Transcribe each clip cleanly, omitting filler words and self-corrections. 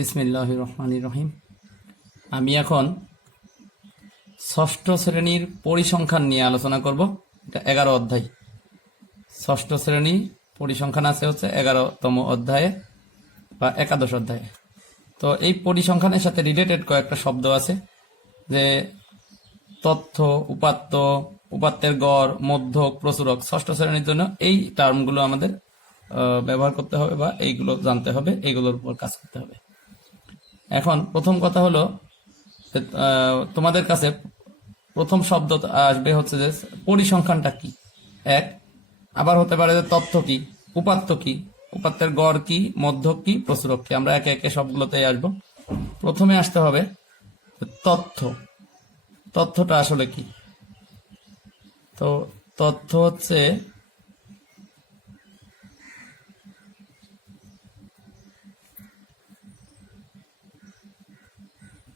বিসমিল্লাহির রহমানির রহিম। আমি এখন ষষ্ঠ শ্রেণীর পরিসংখ্যান নিয়ে আলোচনা করব। এটা 11 অধ্যায়। ষষ্ঠ শ্রেণী পরিসংখ্যান আছে হচ্ছে 11তম অধ্যায়ে বা একাদশ অধ্যায়ে। তো এই পরিসংখ্যানের সাথে রিলেটেড কয়েকটা শব্দ আছে, যে তথ্য, উপাত্ত, উপাত্তের গড়, মধ্যক, প্রচুরক। ষষ্ঠ শ্রেণীর জন্য এই টার্মগুলো আমাদের ব্যবহার করতে হবে বা এইগুলো জানতে হবে, এইগুলোর উপর কাজ করতে হবে। এখন প্রথম কথা হলো, তোমাদের কাছে প্রথম শব্দ আসবে হচ্ছে যে পরিসংখ্যানটা কি, এক। আবার হতে পারে যে তথ্য কি, উপাত্ত কি, উপাত্তের গড় কি, মধ্যক কি, প্রচুরক কি। আমরা একে একে সবগুলোতেই আসবো। প্রথমে আসতে হবে তথ্য। তথ্যটা আসলে কি? তো তথ্য হচ্ছে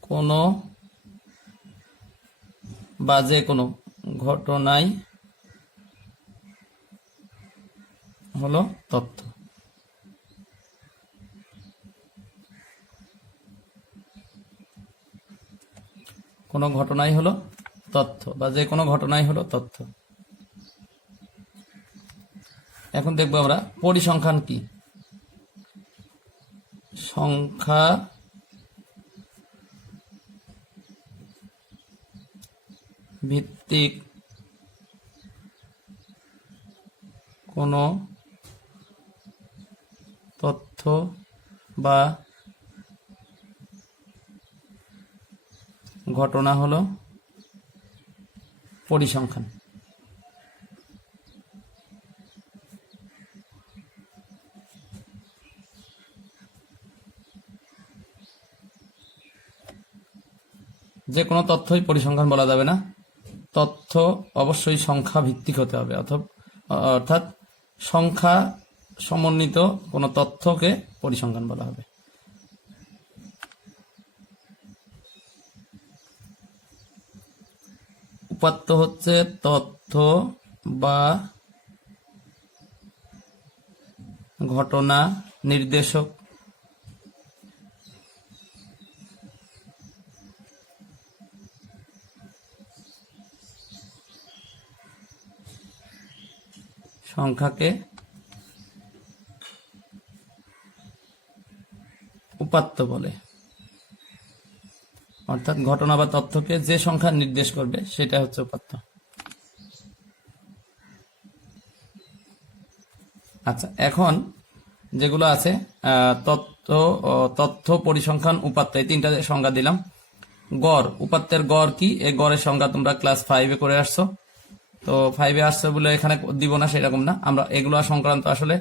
কোনো বা যে কোনো ঘটনাই হলো তথ্য। কোনো ঘটনাই হলো তথ্য বা যে কোনো ঘটনাই হলো তথ্য। এখন দেখবো আমরা পরিসংখ্যান কি। সংখ্যা ভিত্তিক কোনো তথ্য বা ঘটনা হলো পরিসংখ্যান। যে কোনো তথ্যই পরিসংখ্যান বলা যাবে না। তথ্য অবশ্যই সংখ্যা ভিত্তিক হতে হবে, অর্থাৎ সংখ্যা সমন্বিত কোনো তথ্যকে পরিসংখ্যান বলা হবে। উপাত্ত হচ্ছে তথ্য বা ঘটনা নির্দেশক সংখ্যাকে উপাত্ত বলে। অর্থাৎ ঘটনা বা তথ্যকে যে সংখ্যা নির্দেশ করবে সেটা হচ্ছে উপাত্ত। আচ্ছা, এখন যেগুলো আছে তথ্য, পরিসংখ্যান, উপাত্ত, এই তিনটা সংজ্ঞা দিলাম। গড়, উপাত্তের গড় কি, এই গড়ের সংজ্ঞা তোমরা ক্লাস 5-এ করে আসছো। তো 5-এ আসছো বলে এখানে দিব না সেরকম না। আমরা এগুলো সংক্রান্ত আসলে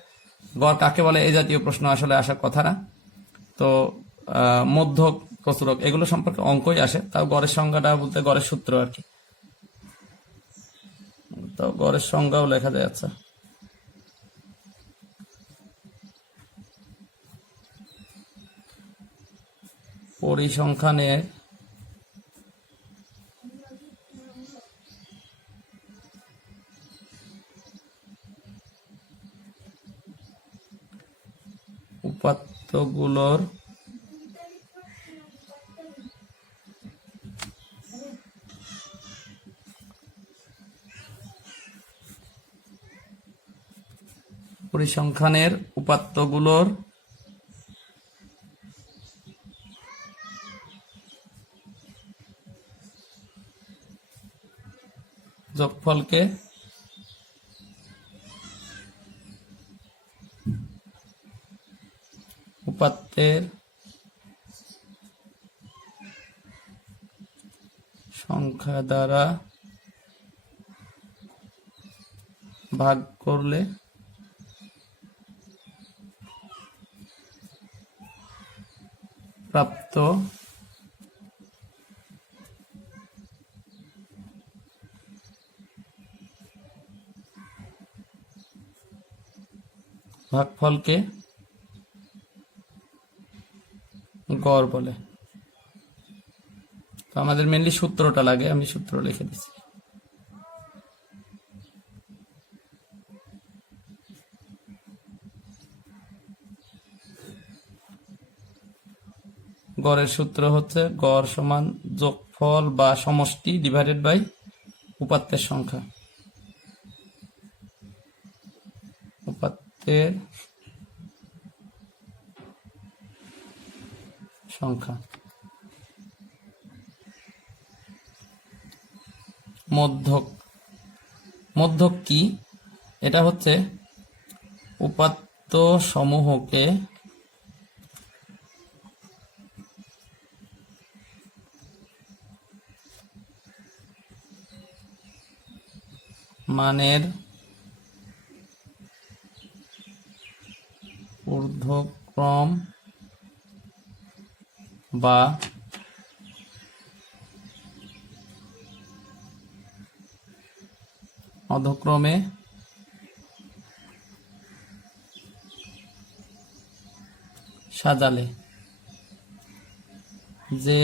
গড় কাকে বলে এই জাতীয় প্রশ্ন আসলে আসার কথা না। তো মধ্যক, প্রচুরক এগুলো সম্পর্কে অঙ্কই আসে। তাও গড়ের সংজ্ঞাটা বলতে গড়ের সূত্র আর কি। তো গড়ের সংজ্ঞাও লেখা যায়। আচ্ছা, পরিসংখ্যানের উপাত্তগুলোর উপাত্তগুলোর যোগফলকে উপাত্তের সংখ্যা দ্বারা ভাগ করলে প্রাপ্ত ভাগফলকে গড় বলে। তো আমাদের মেনলি সূত্রটা লাগে, আমি সূত্র লিখে দিচ্ছি। গড়ের সূত্র হচ্ছে গড় সমান যোগফল বা সমষ্টি ডিভাইডেড বাই উপাত্তের সংখ্যা। উপাত্তের সংখ্যা। মধ্যক। মধ্যক কি? এটা হচ্ছে উপাত্ত সমূহকে মানের ঊর্ধ্বক্রম বা অধক্রমে সাজালে যে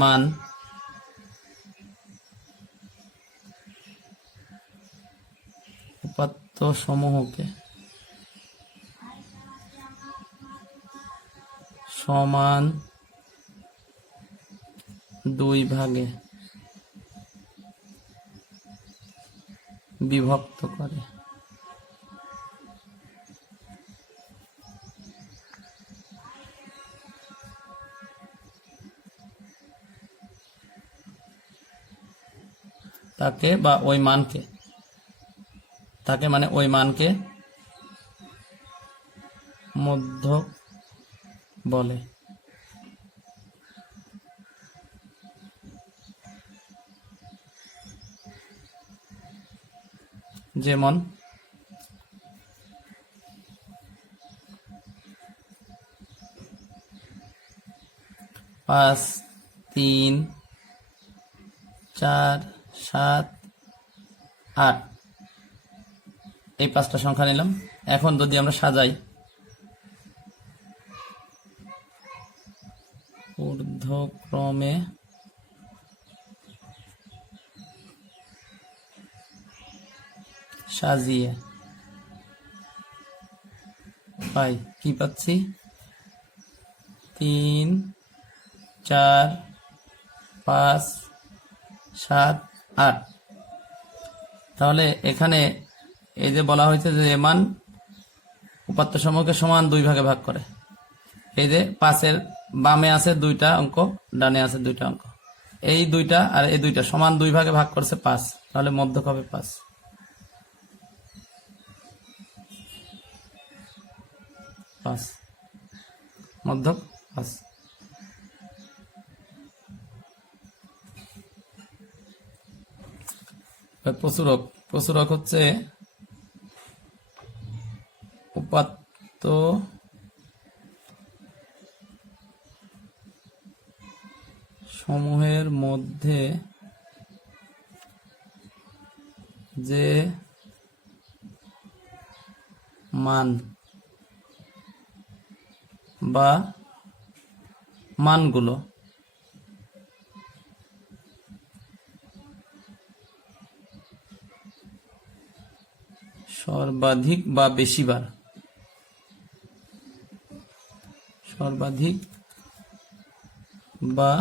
মান উপাত্ত সমূহকে সমান দুই ভাগে বিভক্ত করে তাকে বা ওই মানকে, তাকে মানে ওই মানকে মধ্যক বলে। যেমন 5, 3, 4, 7, 8 এই 5টা সংখ্যা নিলাম। এখন যদি আমরা সাজাই ঊর্ধ্বক্রমে সাজিয়ে পাই কি পাচ্ছি? 3, 4, 5, 7, 8। তাহলে এখানে এই যে বলা হয়েছে যে মান উপাত্ত সমূহকে সমান দুই ভাগে ভাগ করে। এই যে 5-এর বামে আছে 2টা অঙ্ক, ডানে আছে 2টা অঙ্ক, এই 2টা আর এই 2টা সমান দুই ভাগে ভাগ করছে 5, তাহলে মধ্যক হবে 5। মধ্যক 5। প্রচুরক। প্রচুরক হচ্ছে উপাত্ত সমূহের মধ্যে যে মান বা মানগুলো সর্বাধিক বা বেশিবার, সর্বাধিক বা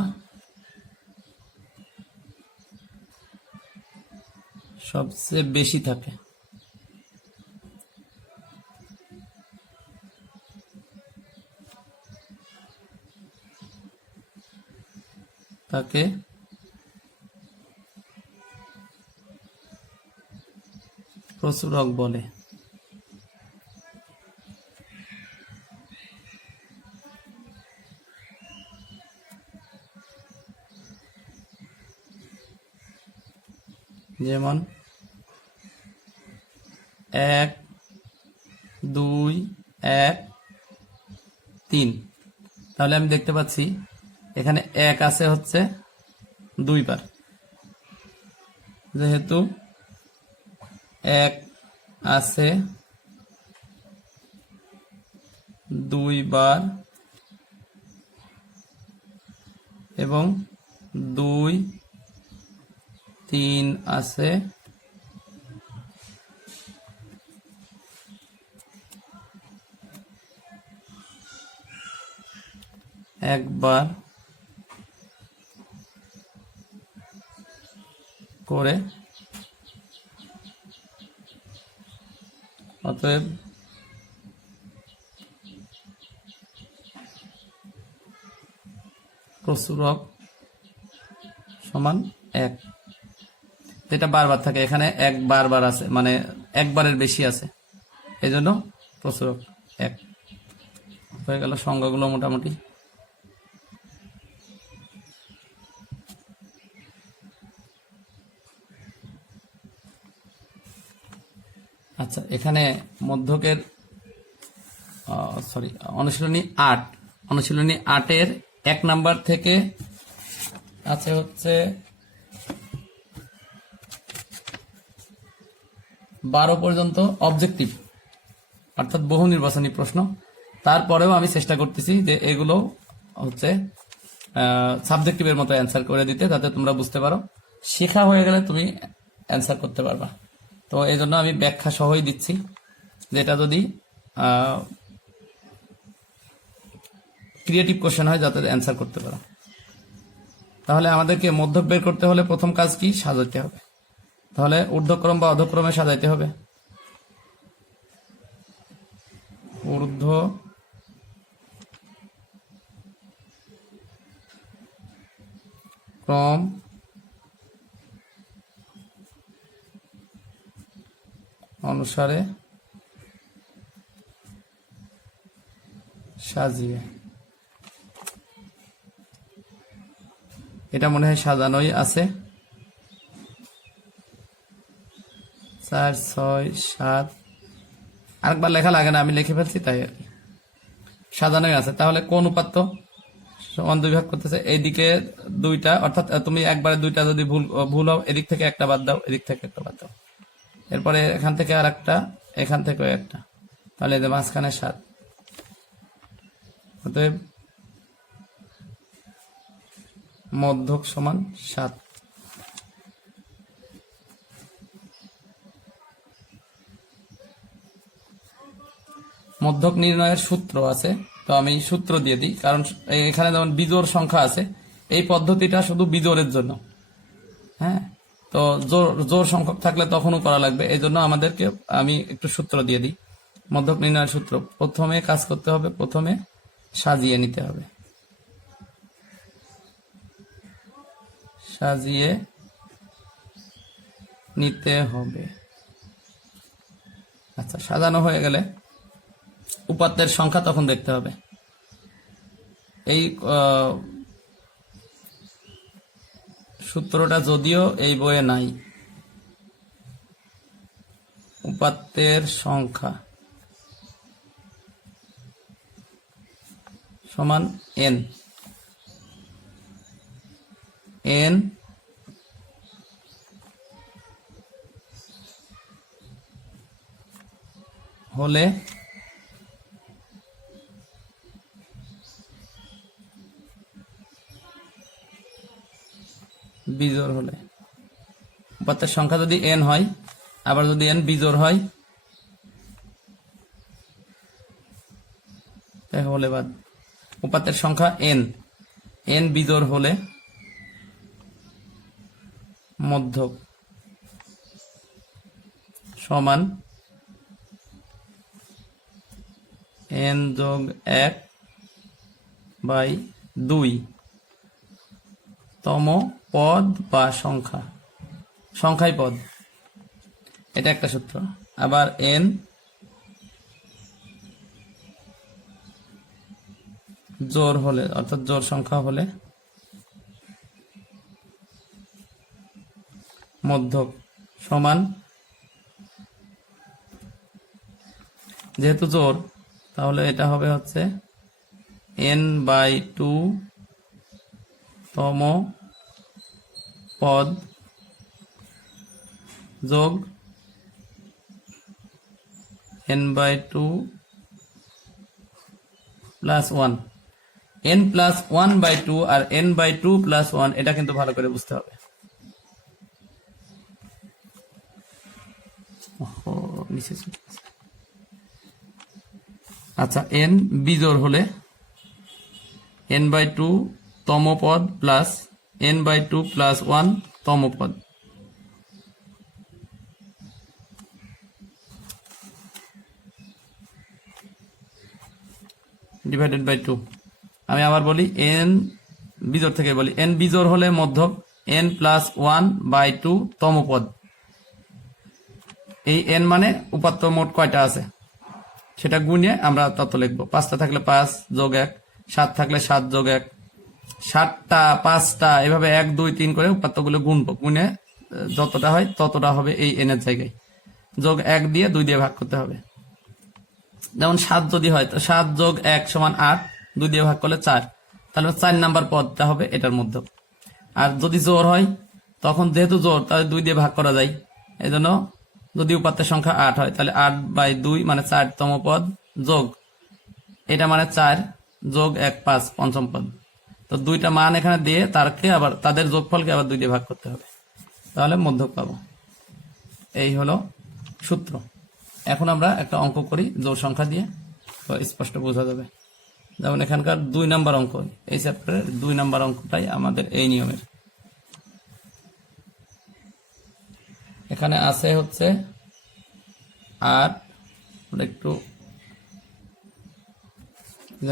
সবচেয়ে বেশি থাকে তাকে প্রচুরক বলে। যেমন 1, 2, 1, 3। তাহলে আমি দেখতে পাচ্ছি এখানে 1 আছে হচ্ছে 2 বার, যেহেতু 1 আছে 2 বার এবং 2, 3 আছে 4 একবার করে, অতএব প্রচুরক সমান 1। যেটা বারবার থাকে, এখানে এক বারবার আছে, মানে একবারের বেশি আছে, এই জন্য প্রচুরক 1 হয়ে গেল। সংখ্যাগুলো মোটামুটি আচ্ছা। এখানে মধ্যকের অনুশীলনী 8, অনুশীলনী 8-এর 1 নাম্বার থেকে আছে হচ্ছে 12 পর্যন্ত অবজেক্টিভ, অর্থাৎ বহু নির্বাচনী প্রশ্ন। তারপরেও আমি চেষ্টা করতেছি যে এগুলো হচ্ছে সাবজেক্টিভের মতো অ্যান্সার করে দিতে, যাতে তোমরা বুঝতে পারো। শেখা হয়ে গেলে তুমি অ্যান্সার করতে পারবা। তো এই জন্য আমি ব্যাখ্যা সহই দিচ্ছি, যেটা যদি ক্রিয়েটিভ কোশ্চেন হয় যাতে অ্যান্সার করতে পারো। তাহলে আমাদেরকে মধ্যক বের করতে হলে প্রথম কাজ কি? সাজাতে হবে। তাহলে ঊর্ধ্বক্রম বা অধক্রমে সাজাইতে হবে। ঊর্ধ্ব ক্রম অনুসারে সাজিয়ে, এটা মনে হয় সাজানোই আছে। 4, 6, 7, আরেকবার লেখা লাগে না, আমি লিখে ফেলছি তাই আর কি। সাজানোই আছে। তাহলে কোন উপাত্ত সমান 2 ভাগ করতেছে, এইদিকে 2টা, অর্থাৎ তুমি একবারে 2টা যদি ভুল হও, এদিক থেকে একটা বাদ দাও, এদিক থেকে একটা বাদ দাও, এরপরে এখান থেকে আর একটা, এখান থেকেও একটা, তাহলে এই যে মাঝখানে 7। অতএব মধ্যক সমান 7। মধ্যক নির্ণয়ের সূত্র আছে, তো আমি সূত্র দিয়ে দিই, কারণ এখানে যেমন বিজোড় সংখ্যা আছে, এই পদ্ধতিটা শুধু বিজোড়ের জন্য। হ্যাঁ, তো জোড় সংখ্যক থাকলে তখনও করা লাগবে, এই জন্য আমাদেরকে আমি একটু সূত্র দিয়ে দিই। মধ্যক নির্ণয়ের সূত্র, প্রথমে কাজ করতে হবে, প্রথমে সাজিয়ে নিতে হবে। সাজিয়ে নিতে হবে। আচ্ছা, সাজানো হয়ে গেলে উপাত্তের সংখ্যা তখন দেখতে হবে। এই সূত্রটা যদিও এই বইয়ে নাই, উপাত্তের সংখ্যা সমান n, n হলে বিজোড় হলে, উপাত্তের সংখ্যা যদি n হয়, আবার যদি n বিজোড় হয় হলে বাদ। উপাত্তের সংখ্যা n, n বিজোড় হলে মধ্যক সমান n যোগ 1/2 তম পদ বা সংখ্যা, সংখ্যাই পদ, এটা একটা সূত্র। আবার n জোড় হলে, অর্থাৎ জোড় সংখ্যা হলে মধ্যক সমান, যেহেতু জোড় তাহলে এটা হবে হচ্ছে n/2 তম পদ যোগ n/2 প্লাস 1। n প্লাস 1/2 আর n/2 প্লাস 1, এটা কিন্তু ভালো করে বুঝতে হবে। আচ্ছা, n বিজোড় হলে n/2 তম পদ প্লাস n/2 প্লাস 1 তম পদ। Divided by 2। আমি আবার বলি n বিজোড় থেকে বলি, n বিজোড় হলে মধ্যক n প্লাস 1/2 তম পদ। এই n মানে উপাত্ত মোট কয়টা আছে সেটা গুণে আমরা তত লিখবো। 5টা থাকলে 5 যোগ 1, 7 থাকলে 7 যোগ 1, 7টা 5টা এভাবে 1 2 3 করে উপাত্তগুলো গুনবো। গুণে যতটা হয় ততটা হবে এই n এর জায়গায়। যোগ 1 দিয়ে 2 দিয়ে ভাগ করতে হবে। যেমন 7 যদি হয় তো 7 যোগ 1 সমান 8, 2 দিয়ে ভাগ করলে 4, তাহলে 4 নাম্বার পদটা হবে এটার মধ্যে। আর যদি জোর হয় তখন যেহেতু জোর তাহলে 2 দিয়ে ভাগ করা যায়, এই জন্য যদি উপাত্তের সংখ্যা 8 হয় তাহলে 8/2 মানে 4তম পদ যোগ এটা মানে 4 যোগ 1 5 পঞ্চম পদ। তো দুইটা মান এখানে দিয়ে তারকে আবার তাদের যোগফলকে আবার 2 দিয়ে ভাগ করতে হবে, তাহলে মধ্যক পাবো। এই হলো সূত্র। এখন আমরা একটা অঙ্ক করি জোড় সংখ্যা দিয়ে, তো স্পষ্ট বোঝা যাবে। যেমন এখানকার 2 নাম্বার অঙ্ক, এই চ্যাপ্টারের 2 নাম্বার অঙ্কটাই আমাদের এই নিয়মের। এখানে আছে হচ্ছে 8, একটু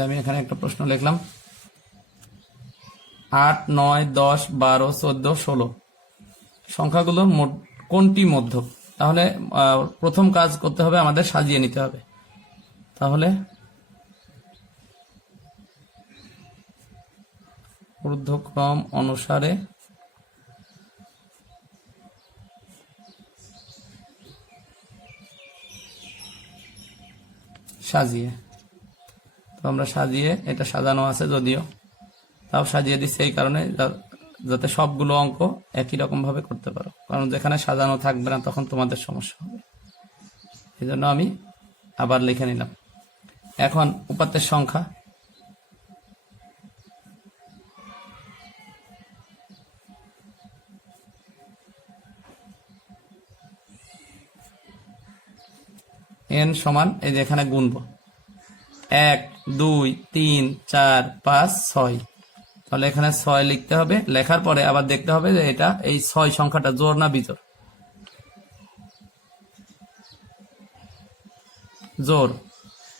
আমি এখানে একটা প্রশ্ন লিখলাম 8 9 10 12 14 16 সংখ্যাগুলোর কোনটি মধ্যক? তাহলে প্রথম কাজ করতে হবে আমাদের সাজিয়ে নিতে হবে। তাহলে ঊর্ধ্বক্রম অনুসারে সাজিয়ে, তো আমরা সাজিয়ে, এটা সাজানো আছে যদিও, তাও সাজিয়ে দিচ্ছি এই কারণে যাতে সবগুলো অঙ্ক একই রকম ভাবে করতে পারো, কারণ যেখানে সাজানো থাকবে না তখন তোমাদের সমস্যা হবে। এই জন্য আমি আবার লিখে নিলাম। এখন উপাত্তের সংখ্যা, n সমান এই যে এখানে গুনবো 1 2 3 4 5 6, তাহলে এখানে 6 লিখতে হবে। লেখার পরে আবার দেখতে হবে যে এটা এই 6 সংখ্যাটা জোড় না বিজোড়। জোড়,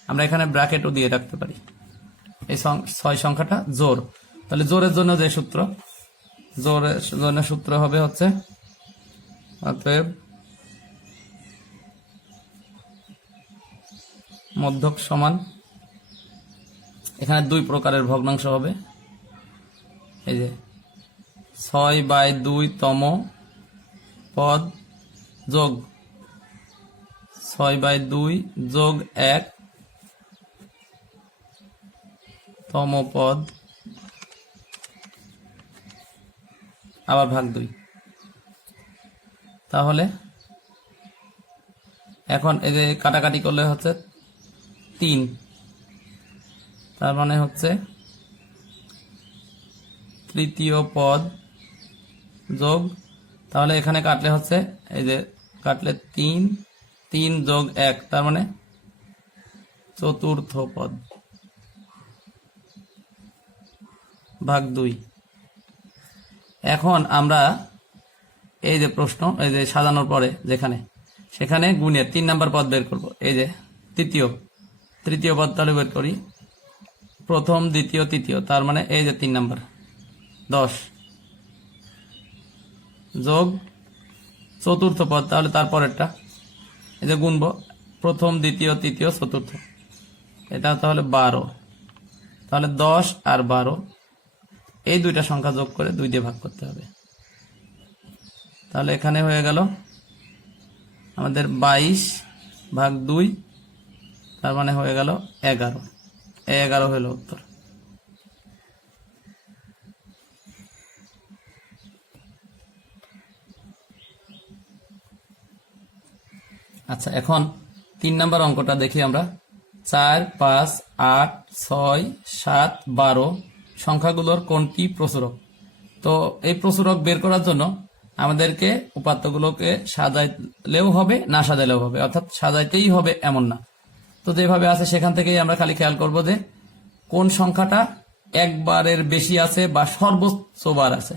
আমরা এখানে ব্র্যাকেটও দিয়ে রাখতে পারি। এই 6 সংখ্যাটা জোড়, তাহলে জোড়ের জন্য যে সূত্র, জোড়ের জন্য সূত্র হবে হচ্ছে অতএব মধ্যক সমান, এখানে 2 প্রকারের ভগ্নাংশ হবে। এই যে 6/2 তম পদ যোগ 6/2 যোগ 1 তম পদ আবার ভাগ 2। তাহলে এখন এই যে কাটাকাটি করলে হচ্ছে 3, তার মানে হচ্ছে তৃতীয় পদ যোগ, তাহলে এখানে কাটলে হচ্ছে এই যে কাটলে 3 3 যোগ 1, তার মানে চতুর্থ পদ ভাগ 2। এখন আমরা এই যে প্রশ্ন, এই যে সাজানোর পরে যেখানে সেখানে গুণে 3 নাম্বার পদ বের করব। এই যে তৃতীয় পদ, তাহলে বের করি প্রথম দ্বিতীয় তৃতীয়, তার মানে এই যে 3 নাম্বার 10 যোগ চতুর্থ পদ, তাহলে তারপরেরটা এই যে গুনবো প্রথম দ্বিতীয় তৃতীয় চতুর্থ, এটা তাহলে 12, তাহলে 10 আর 12 এই দুইটা সংখ্যা যোগ করে 2 দিয়ে ভাগ করতে হবে। তাহলে এখানে হয়ে গেল আমাদের 22 ভাগ 2, তার মানে হয়ে গেল 11। 11 হলো উত্তর। আচ্ছা, এখন 3 নাম্বার অঙ্কটা দেখি আমরা। 4 5 8 6 7 12 সংখ্যাগুলোর কোনটি প্রচুরক? তো এই প্রচুরক বের করার জন্য আমাদেরকে উপাত্তগুলোকে সাজাইলেও হবে না সাজাইলেও হবে, অর্থাৎ সাজাইতেই হবে এমন না। তো যেভাবে আছে সেখান থেকেই আমরা খালি খেয়াল করব যে কোন সংখ্যাটা একবারের বেশি আছে বা সর্বোচ্চ বার আছে।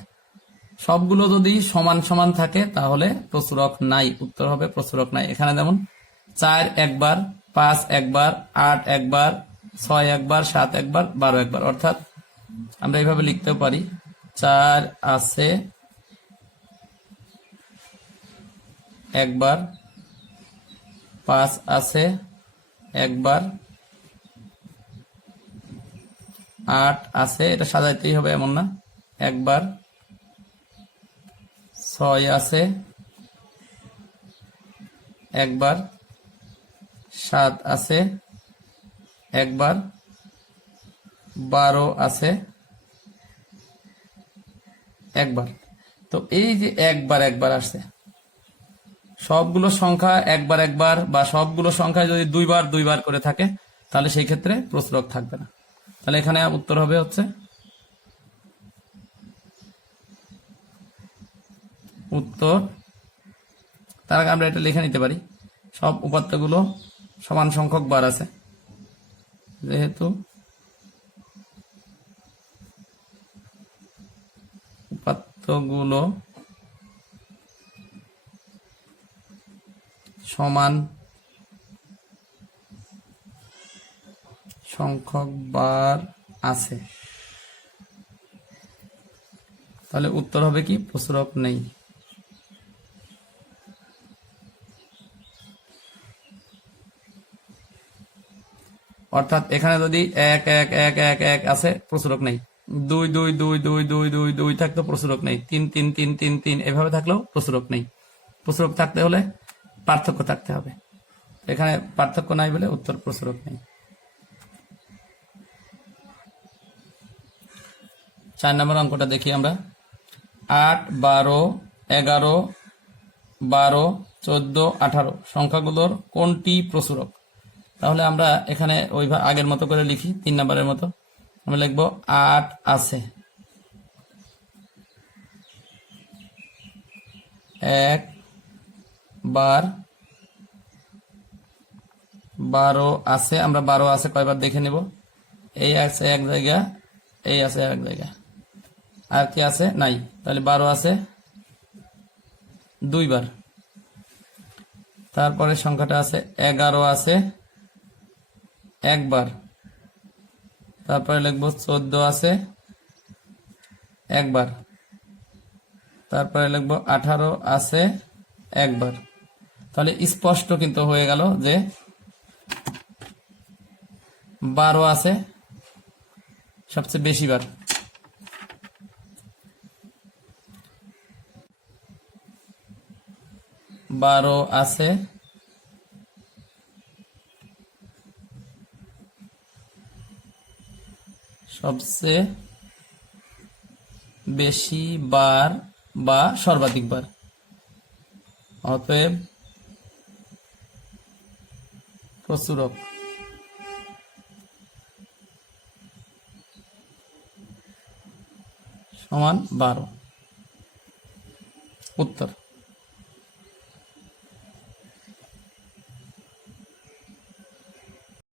সবগুলো যদি সমান সমান থাকে তাহলে প্রচুরক নাই, উত্তর হবে প্রচুরক নাই। এখানে যেমন 4 একবার, 5 একবার, 8 একবার, 6 একবার, 7 একবার, 12 একবার। অর্থাৎ আমরা এইভাবে লিখতেও পারি 4 আছে একবার, 5 আছে একবার, 8 আছে, এটা সাজাইতেই হবে এমন না, একবার, 6 আছে একবার, 7 আছে একবার, 12 আছে একবার। তো এই যে একবার একবার আসছে, সবগুলো সংখ্যা একবার একবার বা সবগুলো সংখ্যা যদি দুইবার দুইবার করে থাকে তাহলে সেই ক্ষেত্রে প্রচুরক থাকবে না। তাহলে এখানে উত্তর হবে হচ্ছে উত্তর। তার আগে আমরা এটা লিখে নিতে পারি, সব উপাত্তগুলো সমান সংখ্যক বার আছে, যেহেতু উপাত্তগুলো সমান সংখ্যক বার আছে, তাহলে উত্তর হবে কি প্রচুরক নেই। অর্থাৎ এখানে যদি 1 1 1 1 1 আছে, প্রচুরক নেই। 2 2 2 2 2 2 2 থাকলেও প্রচুরক নেই। 3 3 3 3 3 এভাবে থাকলেও প্রচুরক নেই। প্রচুরক থাকতে হলে পার্থক্য থাকতে হবে, এখানে পার্থক্য নাই বলে উত্তর প্রচুরক নেই। 4 নম্বর অঙ্কটা দেখি আমরা। 8 12 11 12 14 18 সংখ্যাগুলোর কোনটি প্রচুরক? তাহলে আমরা এখানে ওই আগের মতো করে লিখি, 3 নম্বরের মতো আমরা লিখবো 8 আছে একবার, 12 আছে, আমরা 12 আছে কয়বার দেখে নেব, এই আছে এক জায়গা, এই আছে এক জায়গা, আর কি আছে নাই, তাহলে 12 আছে দুইবার। তারপরে সংখ্যাটা আছে 11 আছে একবার, তারপরে লিখবো 14 আছে একবার, তারপরে লিখবো 18 আছে একবার। তাহলে স্পষ্ট কিন্তু হয়ে গেল যে 12 আছে সবচেয়ে বেশি বার। বারো আছে সবচেয়ে বেশি বার বা সর্বাধিক বার, অতএব প্রচুরক সমান 12 উত্তর।